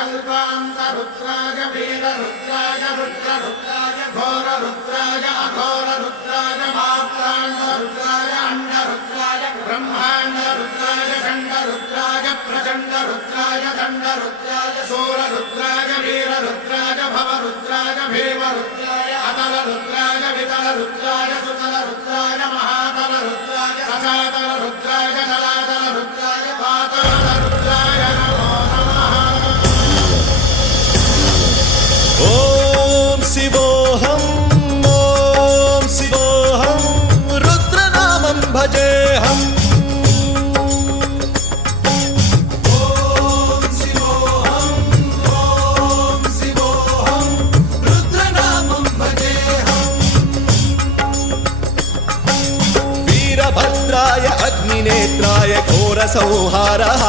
कल्पान्तरुद्राय वीररुद्राय रुद्ररुद्राय घोररुद्राय अघोररुद्राय मात्राण्डरुद्राय अण्डरुद्राय ब्रह्माण्डरुद्राय चण्डरुद्राय प्रचण्डरुद्राय दण्डरुद्राय सूररुद्राय वीररुद्राय भवरुद्राय भीमरुद्राय अतलरुद्राय वितलरुद्राय सुतलरुद्राय महातलरुद्राय सचातलरुद्राय जलातलरुद्राय पातालरुद्राय नमो नमः। ओम शिवोऽहं रुद्रनामं भजेऽहम्। ओम शिवोऽहं रुद्रनामं भजेऽहम्। वीरभद्राय अग्निनेत्राय घोरसंहारः